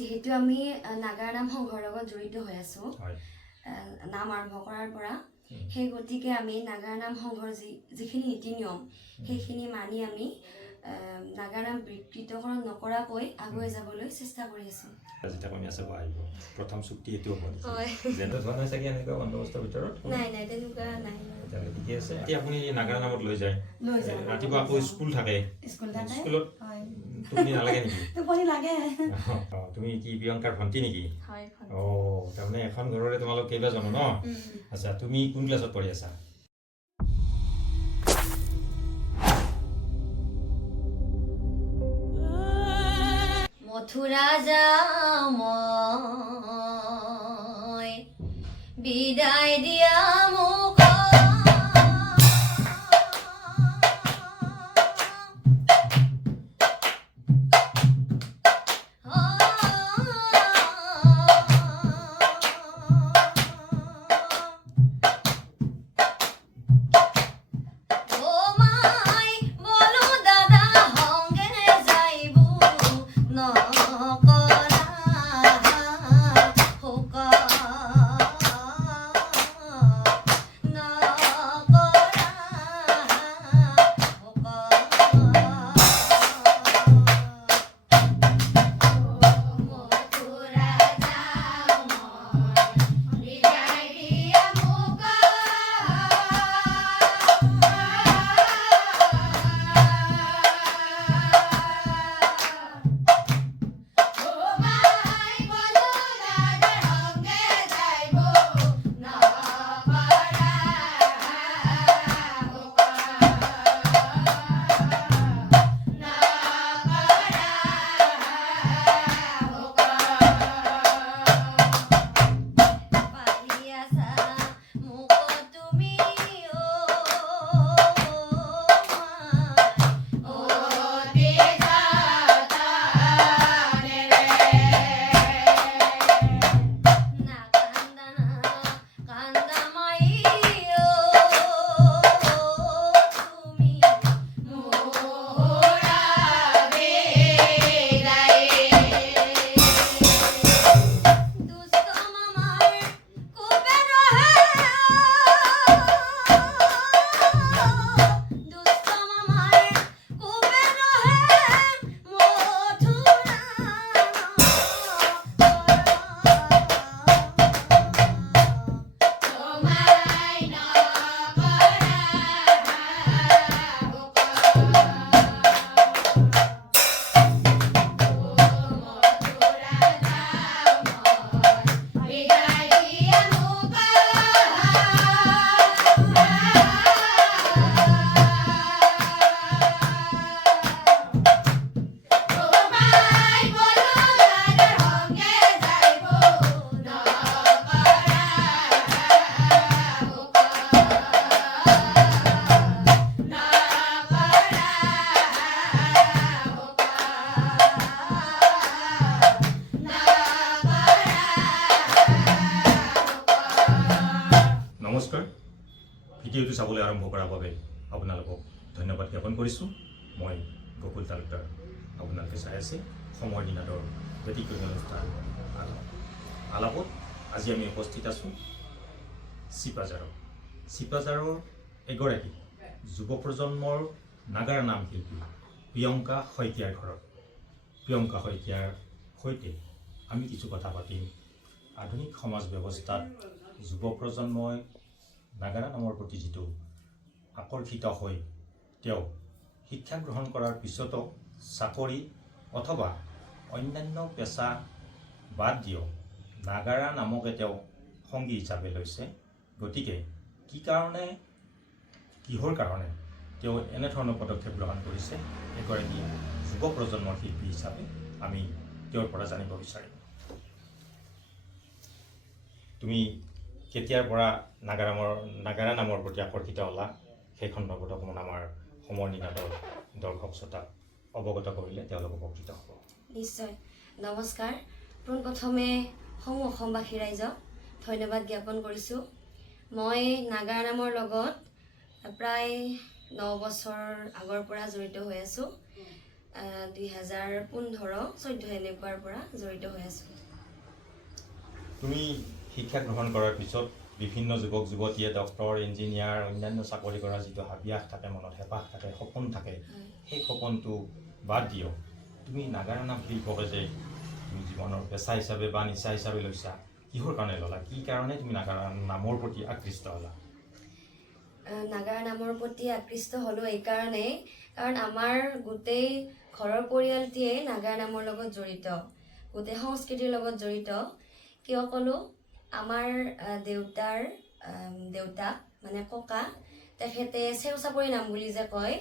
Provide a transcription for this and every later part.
যেহেতু আমি নাগাৰা নাম সংঘৰ লগত জড়িত হৈ আছো নাম আৰম্ভ কৰাৰ পৰা সেই গতিকে আমি নাগাৰা নাম সংঘৰ যিখিনি নীতি নিয়ম সেইখিনি মানি আমি নাগাৰা নাম বিকৃতকৰণ নকৰাকৈ আগুৱাই যাবলৈ চেষ্টা কৰি আছো যেতিয়া আমি আছে আহিব প্ৰথম চুক্তি এটো হ'ব যেনে ধৰণে চাগে এনেকুৱা বন্দোবস্তৰ ভিতৰত নাই তেনেকুৱা নাই ঠিকে আছে এতিয়া আপুনি নাগাৰা নামত লৈ যায় ৰাতিপুৱা আকৌ স্কুল থাকে স্কুলত তুমি নালাগে নেকি টোপনি লাগে তুমি কি প্ৰিয়ংকাৰ ভণ্টি নেকি হয় তাৰমানে এখন ঘৰৰে তোমালোক কেইবাজন ন আচ্ছা তুমি কোন ক্লাছত পঢ়ি আছা মথুৰা যাওঁ মই বিদায় দিয়া মোক নমস্কাৰ ভিডিঅ'টো চাবলৈ আৰম্ভ কৰাৰ বাবে আপোনালোকক ধন্যবাদ জ্ঞাপন কৰিছোঁ মই গকুল তালুকদাৰ আপোনালোকে চাই আছে সময়ৰ দিনাতৰ ব্যতিক্ৰমী অনুষ্ঠান আলাপত আজি আমি উপস্থিত আছোঁ চিপাঝাৰৰ এগৰাকী যুৱ প্ৰজন্মৰ নাগাৰা নাম শিল্পী প্ৰিয়ংকা শইকীয়াৰ ঘৰত প্ৰিয়ংকা শইকীয়াৰ সৈতে আমি কিছু কথা পাতিম আধুনিক সমাজ ব্যৱস্থাত যুৱ প্ৰজন্মই নাগাৰা নামৰ প্ৰতি যিটো আকৰ্ষিত হৈ তেওঁ শিক্ষা গ্ৰহণ কৰাৰ পিছতো চাকৰি অথবা অন্যান্য পেশা বাদ দিও নাগাৰা নামকে তেওঁ সংগী হিচাপে লৈছে গতিকে কিহৰ কাৰণে তেওঁ এনেধৰণৰ পদক্ষেপ গ্ৰহণ কৰিছে এগৰাকী যুৱ প্ৰজন্মৰ শিল্পী হিচাপে আমি তেওঁৰ পৰা জানিব বিচাৰিম তুমি কেতিয়াৰ পৰা নাগাৰা নামৰ প্ৰতি আকৰ্ষিত হ'লা সেই সন্দৰ্ভত অকণমান আমাৰ সময়ৰ দিনাতৰ দৰ্শক শ্ৰোতাক অৱগত কৰিলে তেওঁলোক উপকৃত হ'ব নিশ্চয় নমস্কাৰ পোনপ্ৰথমে অসমবাসী ৰাইজক ধন্যবাদ জ্ঞাপন কৰিছোঁ মই নাগাৰা নামৰ লগত প্ৰায় 9 বছৰ আগৰ পৰা জড়িত হৈ আছোঁ 2015-14 এনেকুৱাৰ পৰা জড়িত হৈ আছোঁ। তুমি শিক্ষা গ্ৰহণ কৰাৰ পিছত বিভিন্ন যুৱক যুৱতীয়ে ডক্টৰ, ইঞ্জিনিয়াৰ, অন্যান্য চাকৰি কৰাৰ যিটো হাবিয়াস থাকে, মনত হেঁপাহ থাকে, সপোন থাকে, সেই সপোনটো বাদ দিও তুমি নাগাৰা নাম শিল্পকে যে তুমি জীৱনৰ পেচা হিচাপে বা নিচা হিচাপে লৈছা, কিহৰ কাৰণে ল'লা? কি কাৰণে তুমি নাগাৰা নামৰ প্ৰতি আকৃষ্ট হ'লা? নাগাৰা নামৰ প্ৰতি আকৃষ্ট হ'লো এইকাৰণে, কাৰণ আমাৰ গোটেই ঘৰৰ পৰিয়ালটিয়ে নাগাৰা নামৰ লগত জড়িত, গোটেই সংস্কৃতিৰ লগত জড়িত। কিয় ক'লো, আমাৰ দেউতা মানে ককা, তেখেতে চেওচাপৰি নাম বুলি যে কয়,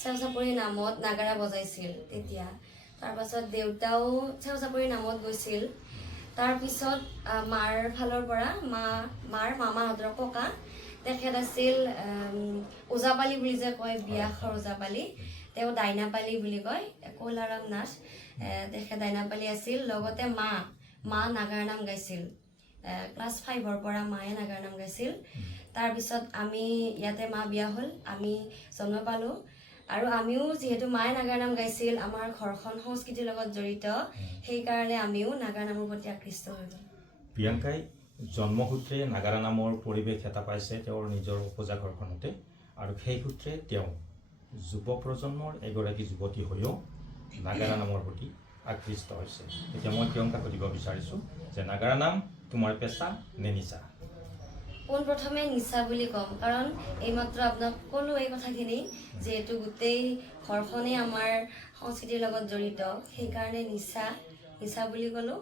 চেওচাপৰি নামত নাগাৰা বজাইছিল তেতিয়া। তাৰপাছত দেউতাও চেওচাপৰি নামত গৈছিল। তাৰপিছত মাৰ ফালৰ পৰা মাৰ মামাহঁতৰ ককা, তেখেত আছিল ওজাপালি বুলি যে কয়, বিয়াখৰ ওজাপালি, তেওঁ দাইনাপালি বুলি কয়, কলাৰাম নাথ, তেখেত দাইনাপালি আছিল। লগতে মা নাগাৰা নাম গাইছিল, ক্লাছ 5ৰ পৰা মায়ে নাগাৰা নাম গাইছিল। তাৰপিছত আমি ইয়াতে মা বিয়া হ'ল, আমি জন্ম পালোঁ, আৰু আমিও যিহেতু মায়ে নাগাৰা নাম গাইছিল, আমাৰ ঘৰখন সংস্কৃতিৰ লগত জড়িত, সেইকাৰণে আমিও নাগাৰা নামৰ প্ৰতি আকৃষ্ট হৈ গ'ল। প্ৰিয়ংকাই জন্মসূত্ৰে নাগাৰা নামৰ পৰিৱেশ এটা পাইছে তেওঁৰ নিজৰ উপজা ঘৰখনতে, আৰু সেই সূত্ৰে তেওঁ যুৱ প্ৰজন্মৰ এগৰাকী যুৱতী হৈও নাগাৰা নামৰ প্ৰতি আকৃষ্ট হৈছে। এতিয়া মই প্ৰিয়ংকাক সুধিব বিচাৰিছোঁ যে নাগাৰা নাম তোমাৰ পেচা নে নিচা? পোনপ্ৰথমে নিচা বুলি ক'ম, কাৰণ এইমাত্ৰ আপোনাক ক'লো এই কথাখিনি, যিহেতু গোটেই ঘৰখনেই আমাৰ সংস্কৃতিৰ লগত জড়িত, সেইকাৰণে নিচা বুলি ক'লো।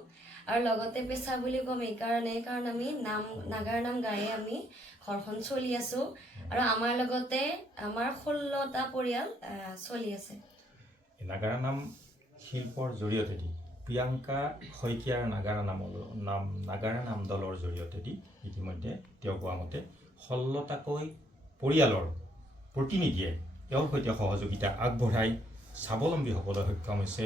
আৰু লগতে পেচা বুলি ক'ম এইকাৰণে, কাৰণ আমি নাগাৰা নাম গায়ে আমি ঘৰখন চলি আছোঁ, আৰু আমাৰ লগতে আমাৰ 16টা পৰিয়াল চলি আছে। নাগাৰা নাম শিল্পৰ জৰিয়তে প্ৰিয়ংকা শইকীয়াৰ নাগাৰা নাম দলৰ জৰিয়তে ইতিমধ্যে তেওঁ কোৱা মতে 16টাকৈ পৰিয়ালৰ প্ৰতিনিধিয়ে তেওঁৰ সৈতে সহযোগিতা আগবঢ়াই স্বাৱলম্বী হ'বলৈ সক্ষম হৈছে।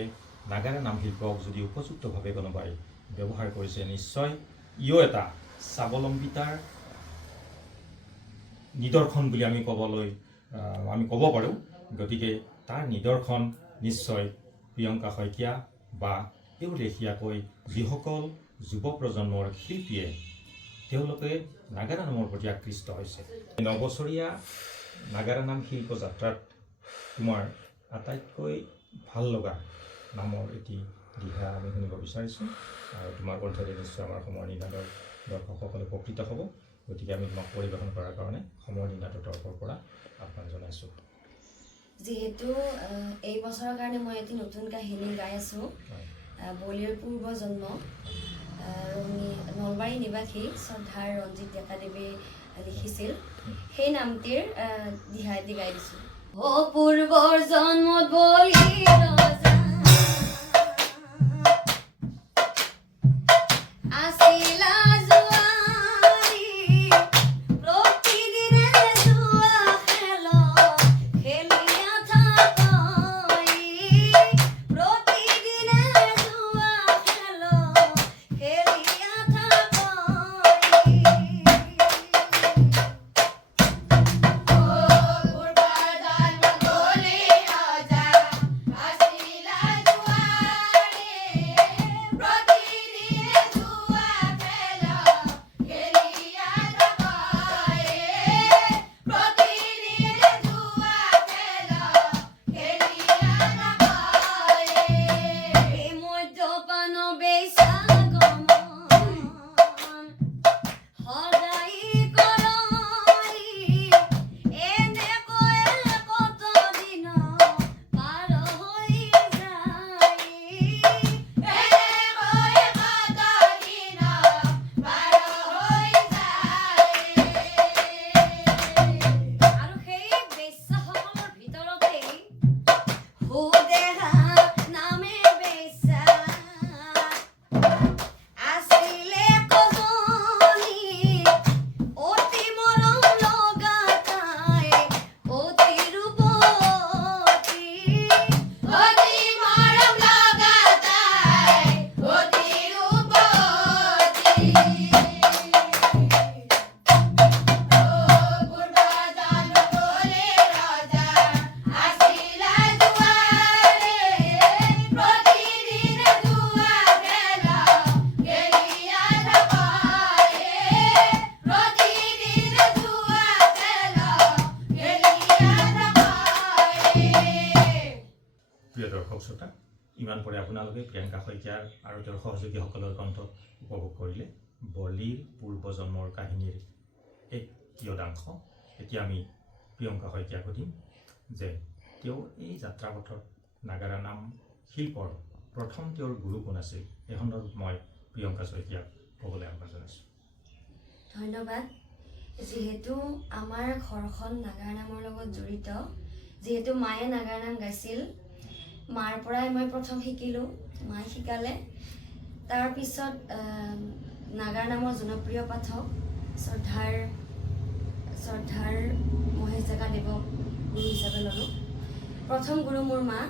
নাগাৰা নাম শিল্পক যদি উপযুক্তভাৱে কোনোবাই ব্যৱহাৰ কৰিছে, নিশ্চয় ইও এটা স্বাৱলম্বিতাৰ নিদৰ্শন বুলি আমি ক'ব পাৰোঁ। গতিকে তাৰ নিদৰ্শন নিশ্চয় প্ৰিয়ংকা শইকীয়া বা তেওঁৰ লেখীয়াকৈ যিসকল যুৱ প্ৰজন্মৰ শিল্পীয়ে তেওঁলোকে নাগাৰা নামৰ প্ৰতি আকৃষ্ট হৈছে। 9 বছৰীয়া নাগাৰা নাম শিল্প যাত্ৰাত তোমাৰ আটাইতকৈ ভাল লগা নামৰ এটি দিহা আমি শুনিব বিচাৰিছোঁ, আৰু তোমাৰ কণ্ঠৰে নিশ্চয় আমাৰ সময়ৰ নিনাদৰ দৰ্শকসকলে উপকৃত হ'ব। গতিকে আমি তোমাক পৰিৱেশন কৰাৰ কাৰণে সময়ৰ নিনাদৰ তৰফৰ পৰা আহ্বান জনাইছোঁ। যিহেতু এই বছৰৰ কাৰণে মই এটি নতুন কাহিনী গাই আছোঁ, বলিৰ পূৰ্বজন্ম, নলবাৰী নিবাসী শ্ৰদ্ধাৰ ৰঞ্জিত ডেকাদেৱে লিখিছিল, সেই নামটিৰ দিহা এটি গাই দিছোঁ। ও পূৰ্বৰ জন্মত বলিৰ ৰজা আছিলা জোৱাৰী, প্ৰতিদিনে জুৱা খেল খেলিয়া থাকই, প্ৰতিদিনে জুৱা খেল খেলিয়া থাকই। ও পূৰ্বৰ জন্মত বলিৰ ৰজা আছিলা আৰু তেওঁৰ সহযোগীসকলৰ কণ্ঠত উপভোগ কৰিলে বলিৰ পূৰ্বজন্মৰ কাহিনীৰ এক কিয়দাংশ। এতিয়া আমি প্ৰিয়ংকা শইকীয়াক সুধিম যে তেওঁৰ এই যাত্ৰাপথত নাগাৰা নাম শিল্পৰ প্ৰথম তেওঁৰ গুৰু কোন আছিল। এই সন্দৰ্ভত মই প্ৰিয়ংকা শইকীয়াক ক'বলৈ আহ্বান জনাইছোঁ। ধন্যবাদ। যিহেতু আমাৰ ঘৰখন নাগাৰা নামৰ লগত জড়িত, যিহেতু মায়ে নাগাৰা নাম গাইছিল, মাৰ পৰাই মই প্ৰথম শিকিলোঁ, মায়ে শিকালে। তাৰপিছত নাগাৰা নামৰ জনপ্ৰিয় পাঠক শ্ৰদ্ধাৰ মহেশ ডেকাদেৱক গুৰু হিচাপে ল'লোঁ। প্ৰথম গুৰু মোৰ মা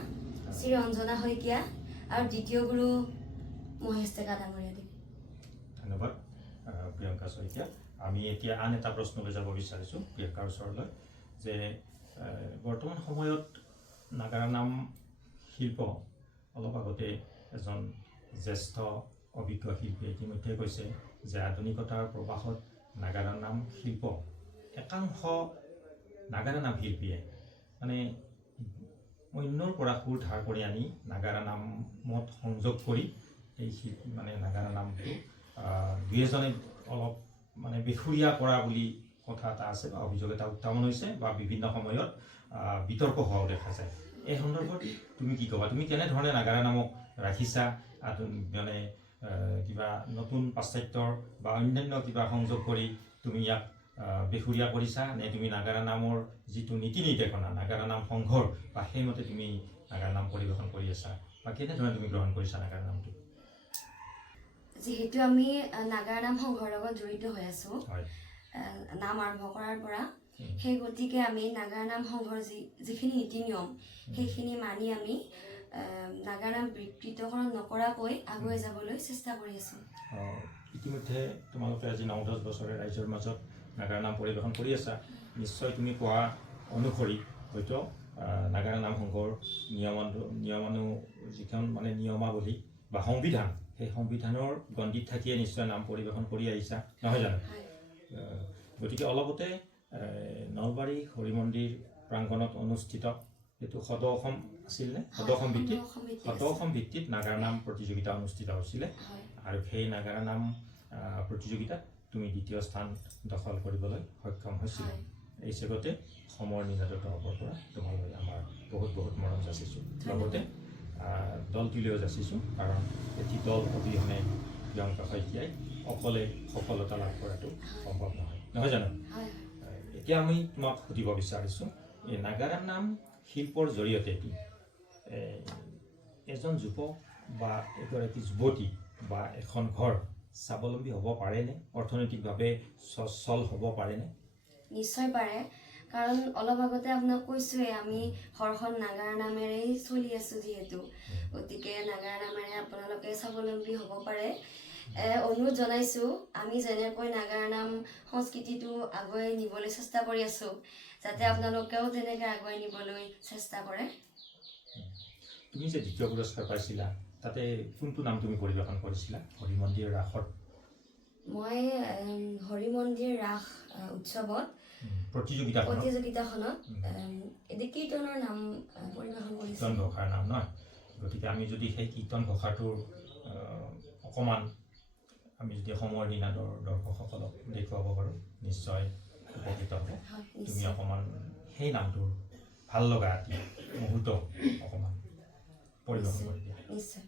শ্ৰী অঞ্জনা শইকীয়া আৰু দ্বিতীয় গুৰু মহেশ ডেকা ডাঙৰীয়া দেৱ। ধন্যবাদ প্ৰিয়ংকা শইকীয়া। আমি এতিয়া আন এটা প্ৰশ্নলৈ যাব বিচাৰিছোঁ প্ৰিয়ংকাৰ ওচৰলৈ যে বৰ্তমান সময়ত নাগাৰা নাম শিল্প অলপ আগতে এজন জ্যেষ্ঠ অভিজ্ঞ শিল্পীয়ে ইতিমধ্যে কৈছে যে আধুনিকতাৰ প্ৰবাহত নাগাৰা নাম শিল্প একাংশ নাগাৰা নাম শিল্পীয়ে মানে অন্যৰ পৰা সুৰ ধাৰ কৰি আনি নাগাৰা নামত সংযোগ কৰি এই শিল্পী মানে নাগাৰা নামটো দুই এজনে অলপ মানে বেখুৰীয়া কৰা বুলি কথা এটা আছে বা অভিযোগ এটা উত্থাপন হৈছে বা বিভিন্ন সময়ত বিতৰ্ক হোৱাও দেখা যায়। এই সন্দৰ্ভত তুমি কি ক'বা? তুমি কেনেধৰণে নাগাৰা নামক ৰাখিছা? মানে কিবা নতুন পাশ্চাত্যৰ বা অন্যান্য কিবা সংযোগ কৰি তুমি ইয়াক বেখুৰীয়া কৰিছা নে তুমি নাগাৰা নামৰ যিটো নীতি নিৰ্দেশনা নাগাৰা নাম সংঘৰ বা সেইমতে তুমি নাগাৰা নাম পৰিৱেশন কৰি আছা বা কেনেধৰণে তুমি গ্ৰহণ কৰিছা নাগাৰা নামটো? যিহেতু আমি নাগাৰা নাম সংঘৰ লগত জড়িত হৈ আছোঁ নাম আৰম্ভ কৰাৰ পৰা, সেই গতিকে আমি নাগাৰা নাম সংঘৰ যিখিনি নীতি নিয়ম সেইখিনি মানি আমি নাগাৰা নাম বিকৃতকৰণ নকৰাকৈ আগুৱাই যাবলৈ চেষ্টা কৰি আছোঁ। ইতিমধ্যে তোমালোকে আজি ৯-১০ বছৰে ৰাইজৰ মাজত নাগাৰা নাম পৰিৱেশন কৰি আছা। নিশ্চয় তুমি কোৱা অনুসৰি হয়তো নাগাৰা নাম সংঘৰ যিখন মানে নিয়মাৱলী বা সংবিধান, সেই সংবিধানৰ গণ্ডিত থাকিয়ে নিশ্চয় নাম পৰিৱেশন কৰি আহিছা, নহয় জানো? গতিকে অলপতে নলবাৰী হৰি মন্দিৰ প্ৰাংগণত অনুষ্ঠিত এইটো সদ অসম আছিল নে? সদ অসম ভিত্তিত নাগাৰা নাম প্ৰতিযোগিতা অনুষ্ঠিত হৈছিলে আৰু সেই নাগাৰা নাম প্ৰতিযোগিতাত তুমি দ্বিতীয় স্থান দখল কৰিবলৈ সক্ষম হৈছিল। এই চেগতে সময়ৰ নিনাদৰ তৰফৰ পৰা তোমালৈ আমাৰ বহুত বহুত মৰম যাচিছোঁ, লগতে দলটোলৈও যাচিছোঁ, কাৰণ এটি দল অবিহনে প্ৰিয়ংকা শইকীয়াই অকলে সফলতা লাভ কৰাটো সম্ভৱ নহয়, নহয় জানো? এতিয়া আমি তোমাক সুধিব বিচাৰিছোঁ এই নাগাৰা নাম শিল্পৰ জৰিয়তে এজন যুৱক বা এগৰাকী যুৱতী বা এখন ঘৰ স্বাৱলম্বী হ'ব পাৰেনে? অৰ্থনৈতিকভাৱে সচ্ছল হ'ব পাৰেনে? নিশ্চয় পাৰে, কাৰণ অলপ আগতে আপোনাক কৈছোঁৱে আমি ঘৰখন নাগাৰা নামেৰেই চলি আছোঁ যিহেতু, গতিকে নাগাৰা নামেৰে আপোনালোকে স্বাৱলম্বী হ'ব পাৰে। অনুৰোধ জনাইছোঁ, আমি যেনেকৈ নাগাৰা নাম সংস্কৃতিটো আগুৱাই নিবলৈ চেষ্টা কৰি আছোঁ, যাতে আপোনালোকেও তেনেকৈ আগুৱাই নিবলৈ চেষ্টা কৰে। তুমি যে দ্বিতীয় পুৰস্কাৰ পাইছিলা, তাতে কোনটো নাম তুমি পৰিৱেশন কৰিছিলা হৰি মন্দিৰ ৰাসত? মই হৰি মন্দিৰ ৰাস উৎসৱত প্ৰতিযোগিতাখনত এটি কীৰ্তনৰ নাম পৰিৱেশন কৰিছোঁ। কীৰ্তন ঘোষাৰ নাম নহয়? গতিকে আমি যদি সেই কীৰ্তন ঘোষাটোৰ অকণমান আমি যদি সময়ৰ নিনাদৰ দৰ্শকসকলক দেখুৱাব পাৰোঁ নিশ্চয় উপকৃত হ'ব। তুমি অকণমান সেই নামটোৰ ভাল লগা এটি মুহূৰ্ত অকণমান পৰিৱেশন কৰি দিয়া। নিশ্চয়।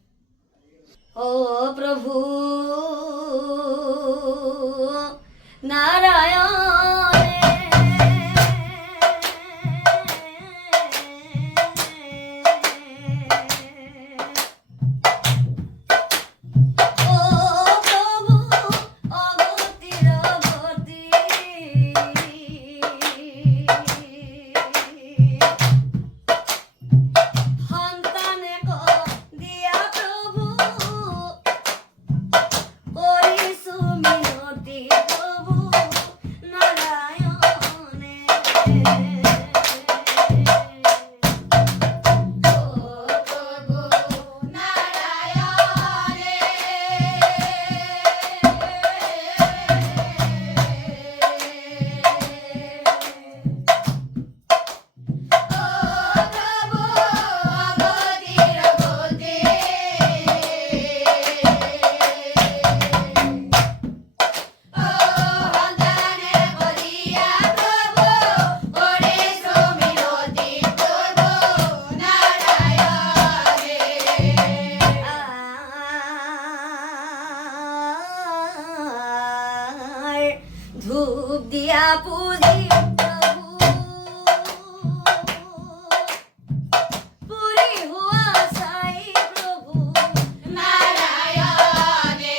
ও প্ৰভু নাৰায়ণ ধূপ দিয়া পুজি প্ৰভু পুৰি হুয়া সাই প্ৰভু নাৰায়ণে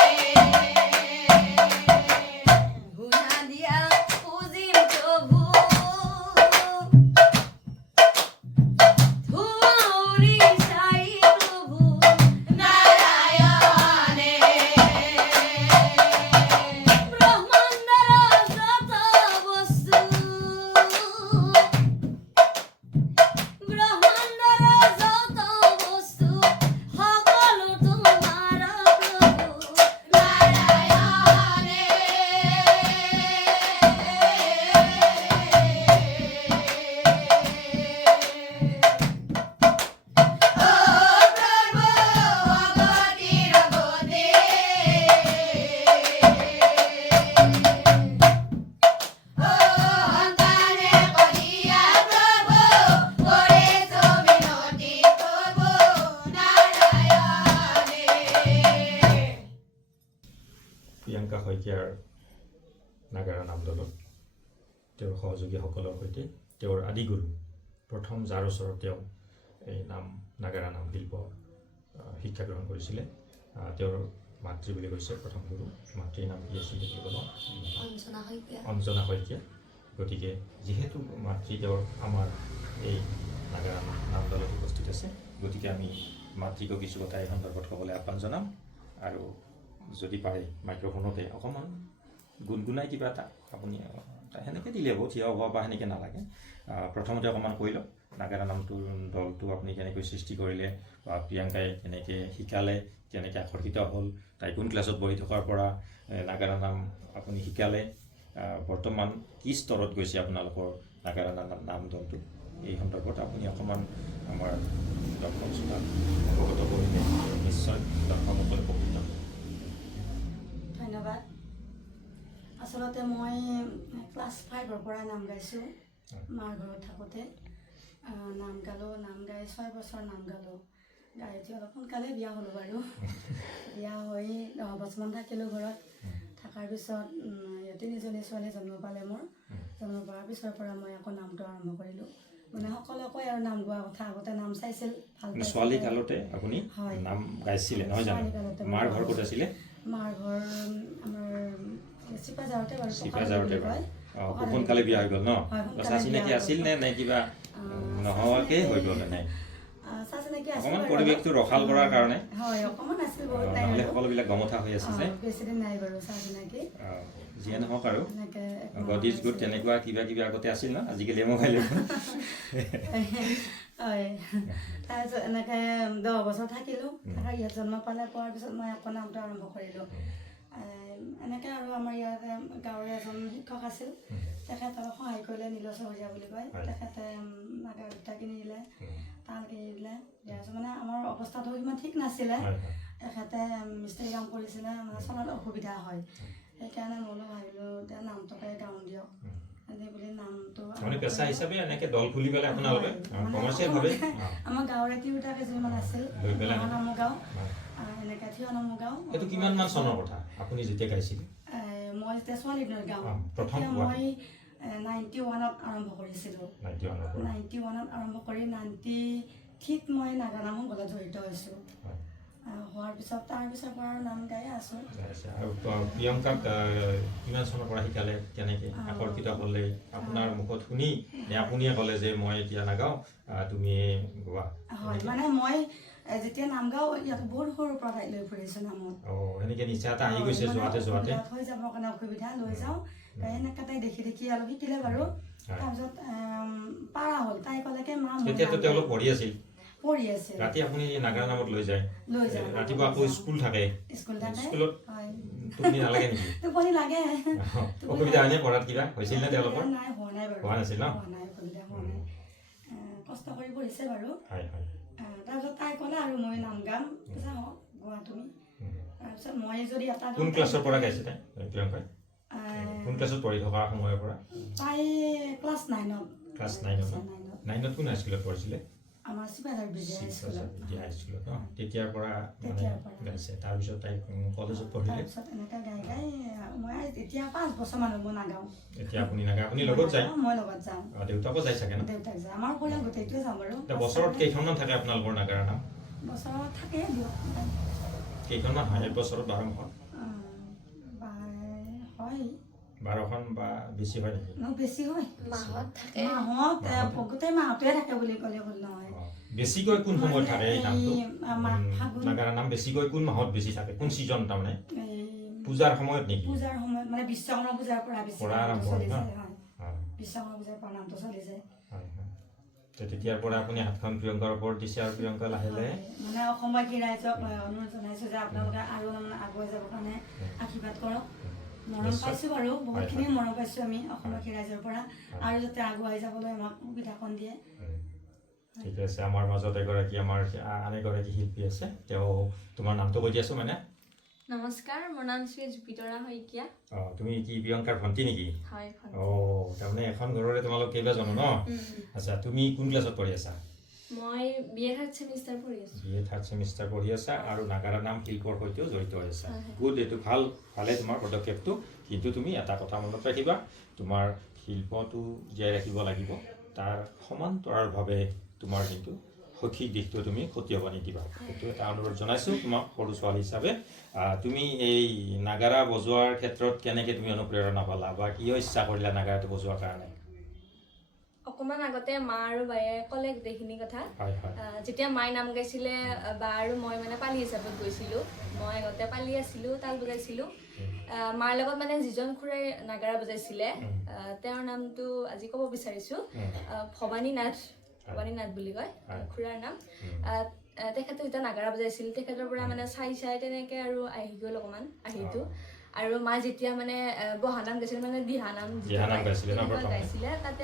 ধুনা দিয়া পুজি প্ৰভু ধুয়াউৰি সাই প্ৰভু নাৰায়ণে ব্ৰহ্মাণ্ডৰ যত বস্তু ব্ৰহ্মাণ্ডৰ যত বস্তু সকলো তোমাৰ প্ৰভু নাৰায়ণে ও প্ৰভু অগতিৰ গতি ও সন্তানে কলিয়া প্ৰভু কৰিছো বিনতি প্ৰভু নাৰায়ণে প্ৰিয়ংকা শইকীয়াৰ নাগাৰা নাম দলত তেওঁৰ সহযোগীসকলৰ সৈতে তেওঁৰ আদিগুৰু প্ৰথম যাৰ ওচৰত তেওঁ এই নাগাৰা নাম শিল্প শিক্ষা গ্ৰহণ কৰিছিলে তেওঁৰ মাতৃ বুলি কৈছে প্ৰথম গুৰু মাতৃৰ নাম কি আছিল অঞ্জনা শইকীয়া অঞ্জনা শইকীয়া গতিকে যিহেতু মাতৃ তেওঁৰ আমাৰ এই নাগাৰা নাম দলত উপস্থিত আছে গতিকে আমি মাতৃকো কিছু কথা এই সন্দৰ্ভত ক'বলৈ আহ্বান জনাম আৰু যদি পাৰে মাইক্ৰফোনতে অকণমান গুণগুণাই কিবা এটা আপুনি সেনেকৈ দিলে হ'ব থিয় হ'ব বা সেনেকৈ নালাগে প্ৰথমতে অকণমান কৈ লওক নাগাৰা নামটোৰ দলটো আপুনি কেনেকৈ সৃষ্টি কৰিলে বা প্ৰিয়ংকাই কেনেকৈ শিকালে কেনেকৈ আকৰ্ষিত হ'ল তাই কোন ক্লাছত পঢ়ি থকাৰ পৰা নাগাৰা নাম আপুনি শিকালে বৰ্তমান কি স্তৰত গৈছে আপোনালোকৰ নাগাৰা নাম দলটো এই সন্দৰ্ভত আপুনি অকণমান আমাৰ দৰ্শক শ্ৰোতাক অৱগত কৰিলে নিশ্চয় দৰ্শকসকলে উপকৃত হ'ব। ধন্যবাদ। আচলতে মই ক্লাছ 5ৰ পৰা নাম গাইছোঁ মাৰ ঘৰত থাকোঁতে নাম গাই 6 বছৰ নাম গালোঁ গাই উঠি অলপ সোনকালে বিয়া হ'লোঁ বাৰু বিয়া হৈ 10 বছৰমান থাকিলোঁ ঘৰত থকাৰ পিছত 3জনী ছোৱালী জন্ম পালে মোৰ জন্ম পোৱাৰ পিছৰ পৰা মই আকৌ নামটো আৰম্ভ কৰিলোঁ মানে সকলোৱে কয় আৰু নাম গোৱা কথা আগতে নাম চাইছিল ভাল ছোৱালী কালতে আপুনি নাম গাইছিলে নহয় জানো মাৰ ঘৰ ক'ত আছিলে মাৰ ঘৰ আমাৰ চিপাঝাৰতে বাৰু চিপাঝাৰতে কয় সোনকালে বিয়া হৈ গ'ল ন চিনাকি আছিল নে কিবা নোহোৱাকৈ হৈ গ'ল নে অকণমান পৰিৱেশটো ৰখাল কৰাৰ কাৰণে হয় অকণমান আছিল বহুত নাই নহ'লে সকলোবিলাক গমঠা হৈ আছে যে বেছিদিন নাই বাৰু চিনাকি যিয়ে নহওক আৰু গদিজ গুড তেনেকুৱা কিবা কিবি আগতে আছিল ন আজিকালি মোবাইল হয় তাৰপিছত এনেকৈ 10 বছৰ থাকিলোঁ থকাৰ ইয়াত জন্ম পালে পোৱাৰ পিছত মই আকৌ নামটো আৰম্ভ কৰিলোঁ এনেকৈ আৰু আমাৰ ইয়াতে গাঁৱৰে এজন শিক্ষক আছিল তেখেতক সহায় কৰিলে নীল চহৰীয়া বুলি কয় তেখেতে নাগাৰা দুটা কিনি দিলে তাল কিনি দিলে দিয়াৰ পিছত মানে আমাৰ অৱস্থাটো ইমান ঠিক নাছিলে তেখেতে মিস্ত্ৰী কাম কৰিছিলে মানে চলাত অসুবিধা হয় সেইকাৰণে ময়ো ভাবিলোঁ এতিয়া নামটোকে গাওঁ দিয়ক এনে বুলি নামটো পেচা হিচাপে এনেকৈ দল খুলি পেলাই আপোনালোকে কমাৰ্চিয়েলভাৱে আমাৰ গাঁৱৰে তিৰোতা কেইজনমান আছিল নামো গাঁও এনেকৈ থিয় নামো গাঁও এইটো কিমানমান চনৰ কথা আপুনি যেতিয়া গাইছিল মই যেতিয়া ছোৱালীজনীৰ গাঁও তেতিয়া মই 91ত আৰম্ভ কৰিছিলোঁ 91ত আৰম্ভ কৰি 93ত মই নাগাৰা নাম সংঘত জড়িত হৈছোঁ হোৱাৰ পিছত তাৰপিছৰ পৰা নাম গাই আছোঁ আৰু প্ৰিয়ংকাক কিমান চনৰ পৰা শিকালে কেনেকৈ আকৰ্ষিত হ'লে আপোনাৰ মুখত শুনি নে আপুনিয়ে ক'লে যে মই এতিয়া নাগাওঁ তুমি গোৱা হয় মানে মই যেতিয়া নাম গাওঁ ইয়াত বহুত সৰুৰ পৰা তাইক লৈ ফুৰিছোঁ নামত এনেকৈ নিচা এটা আহি গৈছে যোৱাতে হৈ যাবৰ কাৰণে অসুবিধা লৈ যাওঁ এনেকৈ তাই দেখি অলপ শিকিলে বাৰু তাৰপিছত পাৰা হ'ল তাই ক'লেকে মা তেতিয়াতো তেওঁলোক পঢ়ি আছিল আছিল ৰাতি আপুনি নাগাৰা নামত লৈ যায় ৰাতিপুৱা আকৌ স্কুল থাকে স্কুলত টোপনি নালাগে নেকি টোপনি লাগে অসুবিধা হয়নে পঢ়াত কিবা হৈছিল নে তেওঁলোকৰ নাই হোৱা নাই বাৰু হোৱা নাছিল ন অসুবিধা হোৱা নাই কষ্ট কৰি পঢ়িছে বাৰু হয় তাৰপিছত তাই ক'লে আৰু মই নাম গাম হওক গোৱা তুমি তাৰপিছত মই যদি এটা কোন ক্লাছৰ পৰা গাইছে তাই প্ৰিয়ংকাই কোন ক্লাছত পঢ়ি থকা সময়ৰ পৰা তাই ক্লাছ 9ত কোন স্কুলত পঢ়িছিলে আমাৰ চিপাঝাৰ বিজয় স্কুলত হাইস্কুলত ন তেতিয়াৰ পৰা মানে তেতিয়াৰ পৰা। গাইছে তাৰপিছত তাই কলেজত পঢ়িলে তাৰপিছত এনেকৈ গাই গাই মই এতিয়া 5 বছৰমান হ'ব নাগাওঁ এতিয়া আপুনি নাগায় আপুনি লগত যায় মই লগত যাওঁ দেউতাকো যায় চাগে ন দেউতাক যায় আমাৰ পৰিয়াল গোটেইটোৱে যাওঁ বাৰু এতিয়া বছৰত কেইখনমান থাকে আপোনালোকৰ নাগাৰা নাম বছৰত থাকে দিয়ক কেইখনমান হয় এক বছৰত 12খন হয় 12খন বা বেছি হয় নেকি বেছি হয় মাহত থাকে মাহত গোটেই মাহটোৱে থাকে বুলি ক'লে ভুল নহয় বেছিকৈ কোন সময়ত থাকে এই নামটো ফাগুন নাগাৰা নাম বেছিকৈ কোন মাহত বেছি থাকে কোন ছিজন তাৰমানে পূজাৰ সময়ত নেকি পূজাৰ সময়ত মানে বিশ্বকৰ্মা পূজাৰ পৰা বেছি পৰা আৰম্ভ চলি হয় ন? যায় হয় বিশ্বকৰ্মা পূজাৰ পৰা নামটো চলি যায় হয় হয় তো তেতিয়াৰ পৰা আপুনি হাতখন প্ৰিয়ংকাৰ ওপৰত দিছে আৰু প্ৰিয়ংকা লাহে লাহে মানে অসমবাসী ৰাইজক অনুৰোধ জনাইছোঁ যে আপোনালোকে আৰু মানে আগুৱাই যাবৰ কাৰণে আশীৰ্বাদ কৰক মৰম পাইছোঁ বাৰু বহুতখিনি মৰম পাইছোঁ আমি অসমবাসী ৰাইজৰ পৰা আৰু যাতে আগুৱাই যাবলৈ আমাক সুবিধাকণ দিয়ে ঠিক আছে আমাৰ মাজত এগৰাকী আমাৰ আন এগৰাকী শিল্পী আছে তেওঁ তোমাৰ নামটো কৈ দিয়াছো মানে নমস্কাৰ মোৰ নাম শ্ৰী জুপিতৰা শইকীয়া তুমি কি প্ৰিয়ংকাৰ ভণ্টি নেকি হয় তাৰমানে এখন ঘৰৰে তোমালোক কেইবাজনো ন আচ্ছা তুমি কোন ক্লাছত পঢ়ি আছা মই বিএ 3rd ছেমিষ্টাৰ পঢ়ি আছোঁ বিএ 3rd ছেমিষ্টাৰ পঢ়ি আছা আৰু নাগাৰা নাম শিল্পৰ সৈতেও জড়িত হৈ আছা গুড এইটো ভালে তোমাৰ পদক্ষেপটো কিন্তু তুমি এটা কথা মনত ৰাখিবা তোমাৰ শিল্পটো জীয়াই ৰাখিব লাগিব তাৰ সমান্তৰালভাৱে তোমাৰ কিন্তু শৈক্ষিক দিশটো তুমি ক্ষতি হ'ব নিদিবা সেইটো এটা অনুৰোধ জনাইছোঁ তোমাক সৰু ছোৱালী হিচাপে তুমি এই নাগাৰা বজোৱাৰ ক্ষেত্ৰত কেনেকৈ তুমি অনুপ্ৰেৰণা পালা বা কিয় ইচ্ছা কৰিলা নাগাৰাটো বজোৱাৰ কাৰণে অকণমান আগতে মা আৰু বায়ে ক'লে গোটেইখিনি কথা হয় হয় যেতিয়া মায়ে নাম গাইছিলে বা আৰু মই মানে পালি হিচাপত গৈছিলোঁ মই আগতে পালি আছিলোঁ তাল বজাইছিলোঁ মাৰ লগত মানে যিজন খুৰাই নাগাৰা বজাইছিলে তেওঁৰ নামটো আজি ক'ব বিচাৰিছোঁ ভৱানী নাথ বুলি কয় খুৰাৰ নাম তেখেতে যেতিয়া নাগাৰা বজাইছিল তেখেতৰ পৰা মানে চাই তেনেকৈ আৰু আহি গ'ল অকণমান আহিটো আৰু মা যেতিয়া মানে বহানাম গাইছিল মানে দিহানাম গাইছিলে তাতে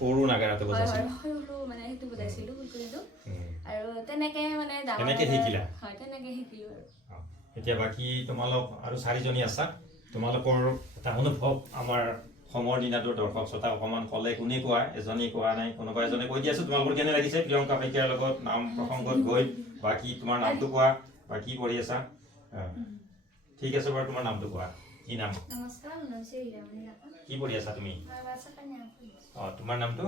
সৰু নাগাৰাটো বজাইছিল সৰু মানে সেইটো বজাইছিলোঁ ফুলকুৰিটো আৰু তেনেকৈ মানে তেনেকৈ শিকিলা হয় তেনেকৈ শিকিলোঁ আৰু এতিয়া বাকী তোমালোক আৰু 4জনী আছা তোমালোকৰ এটা অনুভৱ আমাৰ সময় দিনাটোৰ দৰ্শক শ্ৰোতা অকণমান ক'লে কোনে কোৱা এজনী কোৱা নাই কোনোবা এজনে কৈ দিয়াছো তোমালোকৰ কেনে লাগিছে প্ৰিয়ংকা শইকীয়াৰ লগত নাম প্ৰসংগত গৈ বাকী তোমাৰ নামটো কোৱা বা কি কৰি আছা ঠিক আছে বাৰু তোমাৰ নামটো কোৱা কি নাম নমস্কাৰ মোৰ নাম শ্ৰী হীৰামণি নাথ কি পঢ়ি আছা তুমি তোমাৰ নামটো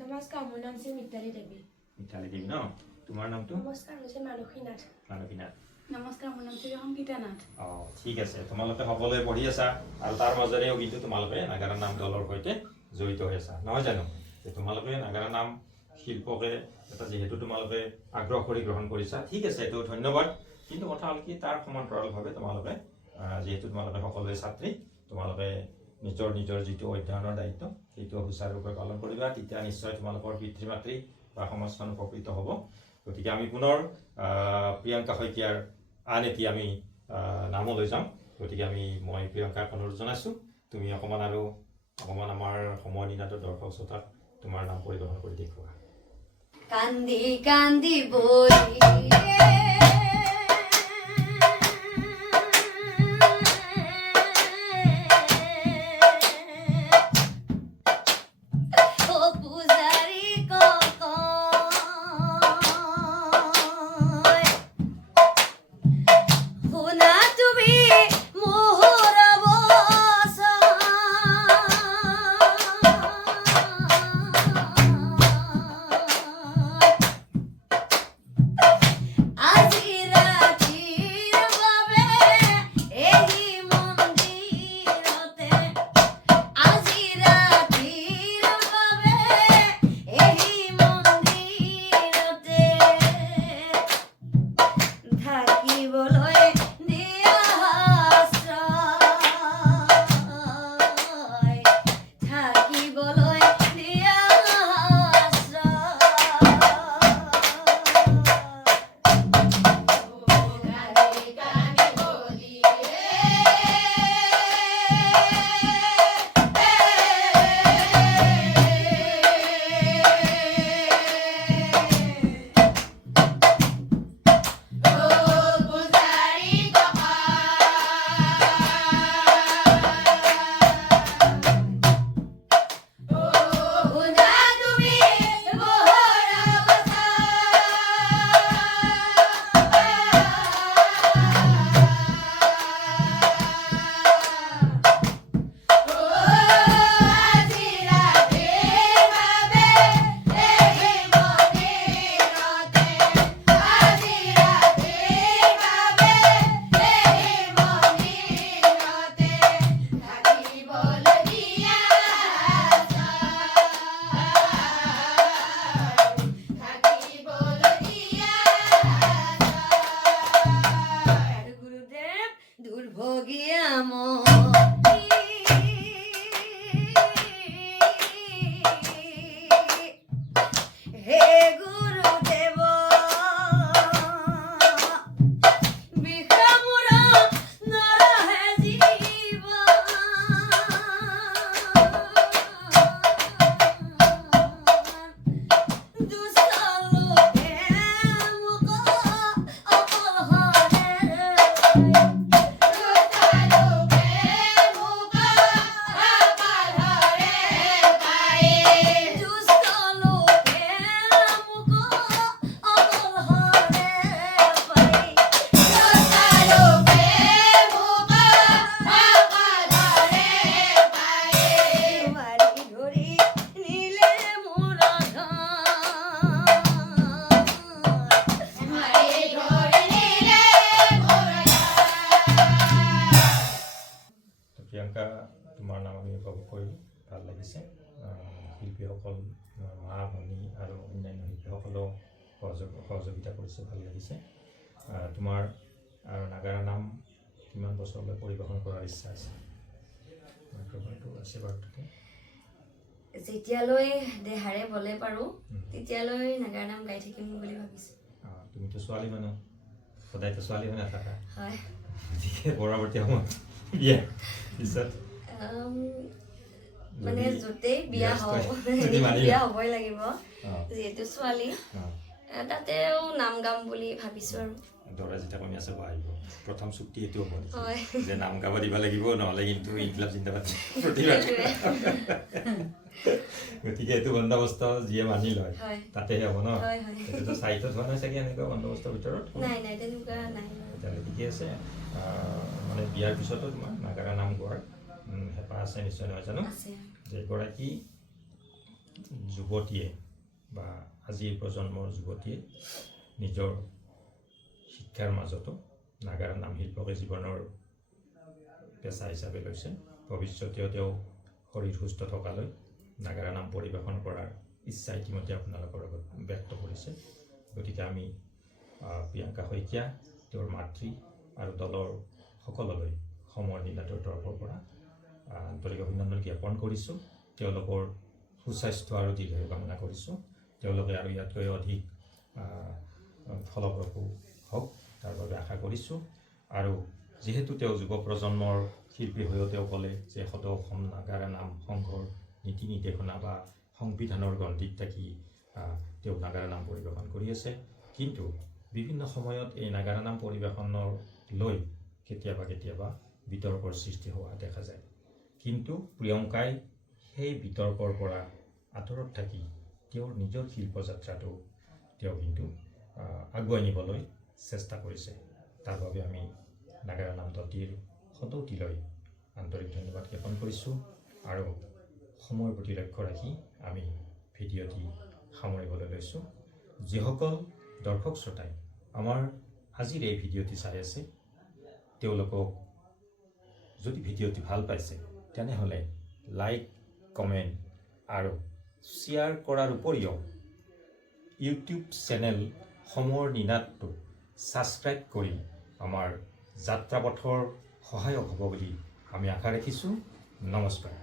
নমস্কাৰ মোৰ নাম শ্ৰী মিতালী দেৱী ন তোমাৰ নামটো নমস্কাৰ মোৰ শ্ৰী মানসী নাথ নমস্কাৰ মোৰ নাম শ্ৰী সংগীতা নাথ ঠিক আছে তোমালোকে সকলোৱে পঢ়ি আছা আৰু তাৰ মাজেৰেও কিন্তু তোমালোকে নাগাৰা নাম দলৰ সৈতে জড়িত হৈ আছা নহয় জানো যে তোমালোকে নাগাৰা নাম শিল্পকে এটা যিহেতু তোমালোকে আগ্ৰহ কৰি গ্ৰহণ কৰিছা ঠিক আছে এইটো ধন্যবাদ কিন্তু কথা হ'ল কি তাৰ সমান্তৰালভাৱে তোমালোকে যিহেতু তোমালোকে সকলোৱে ছাত্ৰী তোমালোকে নিজৰ যিটো অধ্যয়নৰ দায়িত্ব সেইটো সুচাৰুৰূপে পালন কৰিবা তেতিয়া নিশ্চয় তোমালোকৰ পিতৃ মাতৃ বা সমাজখন উপকৃত হ'ব গতিকে আমি পুনৰ প্ৰিয়ংকা শইকীয়াৰ আন এটি আমি নামলৈ যাম গতিকে মই প্ৰিয়ংকাক অনুৰোধ জনাইছোঁ তুমি অকণমান আমাৰ সময় দিনাটো দৰ্শক শ্ৰোতাক তোমাৰ নাম পৰিৱেশন কৰি দেখুওৱা কান্দি কান্দি বলি বগীয়া হে গুৰুদেৱ বিষমূৰা নৰহে জীৱ দুষ্ট লোকে মোক অপহৰে প্ৰিয়ংকা, তোমাৰ নাম আমি উপভোগ কৰিলোঁ, ভাল লাগিছে। শিল্পীসকল, মা ভনী আৰু অন্যান্য শিল্পীসকলেও সহযোগিতা কৰিছে, ভাল লাগিছে। তোমাৰ নাগাৰা নাম কিমান বছৰলৈ পৰিৱেশন কৰাৰ ইচ্ছা আছে? মাইক্ৰফোনটো আছে বাৰু তাতে। যেতিয়ালৈ দেহাৰে বলে পাৰোঁ তেতিয়ালৈ নাগাৰা নাম গাই থাকিম বুলি ভাবিছোঁ। তুমিতো ছোৱালী মানুহ, সদায়তো ছোৱালী হৈ নাথাকা, হয়। গতিকে পৰৱৰ্তী সময়ত বিয়া পিছত মানে য'তেই বিয়া হওঁ বিয়া হ'বই লাগিব, যিহেতু ছোৱালী তাতেও নাম গাম বুলি ভাবিছোঁ। আৰু দৰা যেতিয়া কমি আছে আহিব, প্ৰথম চুক্তি এইটো হ'ব নেকি যে নাম গাব দিব লাগিব, নহ'লে কিন্তু ইনকলাব জিন্দাবাদ প্ৰতিবাদ। গতিকে এইটো বন্দোবস্ত যিয়ে মানি লয় তাতেহে হ'ব ন? এইটোতো চাইটত হোৱা নাই চাগে এনেকুৱা বন্দোবস্তৰ ভিতৰত? নাই নাই, তেনেকুৱা নাই। তেতিয়াহ'লে ঠিকে আছে। মানে বিয়াৰ পিছতো তোমাৰ নাগাৰা নাম গোৱাৰ হেঁপাহ আছে নিশ্চয়, নহয় জানো? যে এগৰাকী যুৱতীয়ে বা আজিৰ প্ৰজন্মৰ যুৱতীয়ে নিজৰ শিক্ষাৰ মাজতো নাগাৰা নাম শিল্পকে জীৱনৰ পেচা হিচাপে লৈছে। ভৱিষ্যতেও তেওঁ শৰীৰ সুস্থ থকালৈ নাগাৰা নাম পৰিৱেশন কৰাৰ ইচ্ছা ইতিমধ্যে আপোনালোকৰ লগত ব্যক্ত কৰিছে। গতিকে আমি প্ৰিয়ংকা শইকীয়া, তেওঁৰ মাতৃ আৰু দলৰ সকললৈ সময় নিলাটোৰ তৰফৰ পৰা আন্তৰিক অভিনন্দন জ্ঞাপন কৰিছোঁ। তেওঁলোকৰ সুস্বাস্থ্য আৰু দীৰ্ঘায়ু কামনা কৰিছোঁ। তেওঁলোকে আৰু ইয়াতকৈ অধিক ফলপ্ৰসূ হওক তাৰ বাবে আশা কৰিছোঁ। আৰু যিহেতু তেওঁ যুৱ প্ৰজন্মৰ শিল্পী হৈও তেওঁ ক'লে যে সদৌ অসম নাগাৰা নাম সংঘৰ নীতি নিৰ্দেশনা বা সংবিধানৰ গণ্ডিত থাকি তেওঁ নাগাৰা নাম পৰিৱেশন কৰি আছে। কিন্তু বিভিন্ন সময়ত এই নাগাৰা নাম পৰিৱেশনৰ লৈ কেতিয়াবা বিতৰ্কৰ সৃষ্টি হোৱা দেখা যায়। কিন্তু প্ৰিয়ংকাই সেই বিতৰ্কৰ পৰা আঁতৰত থাকি তেওঁৰ নিজৰ শিল্পযাত্ৰাটো তেওঁ কিন্তু আগুৱাই নিবলৈ চেষ্টা কৰিছে। তাৰ বাবে আমি নাগাৰা নাম দলটিৰ সদৌটিলৈ আন্তৰিক ধন্যবাদ জ্ঞাপন কৰিছোঁ। আৰু সময়ৰ প্ৰতি লক্ষ্য ৰাখি আমি ভিডিঅ'টি সামৰিবলৈ লৈছোঁ। যিসকল দৰ্শক শ্ৰোতাই আমাৰ আজিৰ এই ভিডিঅ'টি চাই আছে, তেওঁলোকক যদি ভিডিঅ'টি ভাল পাইছে তেনেহ'লে লাইক, কমেণ্ট আৰু শ্বেয়াৰ কৰাৰ উপৰিও ইউটিউব চেনেল সময়ৰ নিনাদটো ছাবস্ক্ৰাইব কৰি আমাৰ যাত্ৰাপথৰ সহায়ক হ'ব বুলি আমি আশা ৰাখিছোঁ। নমস্কাৰ।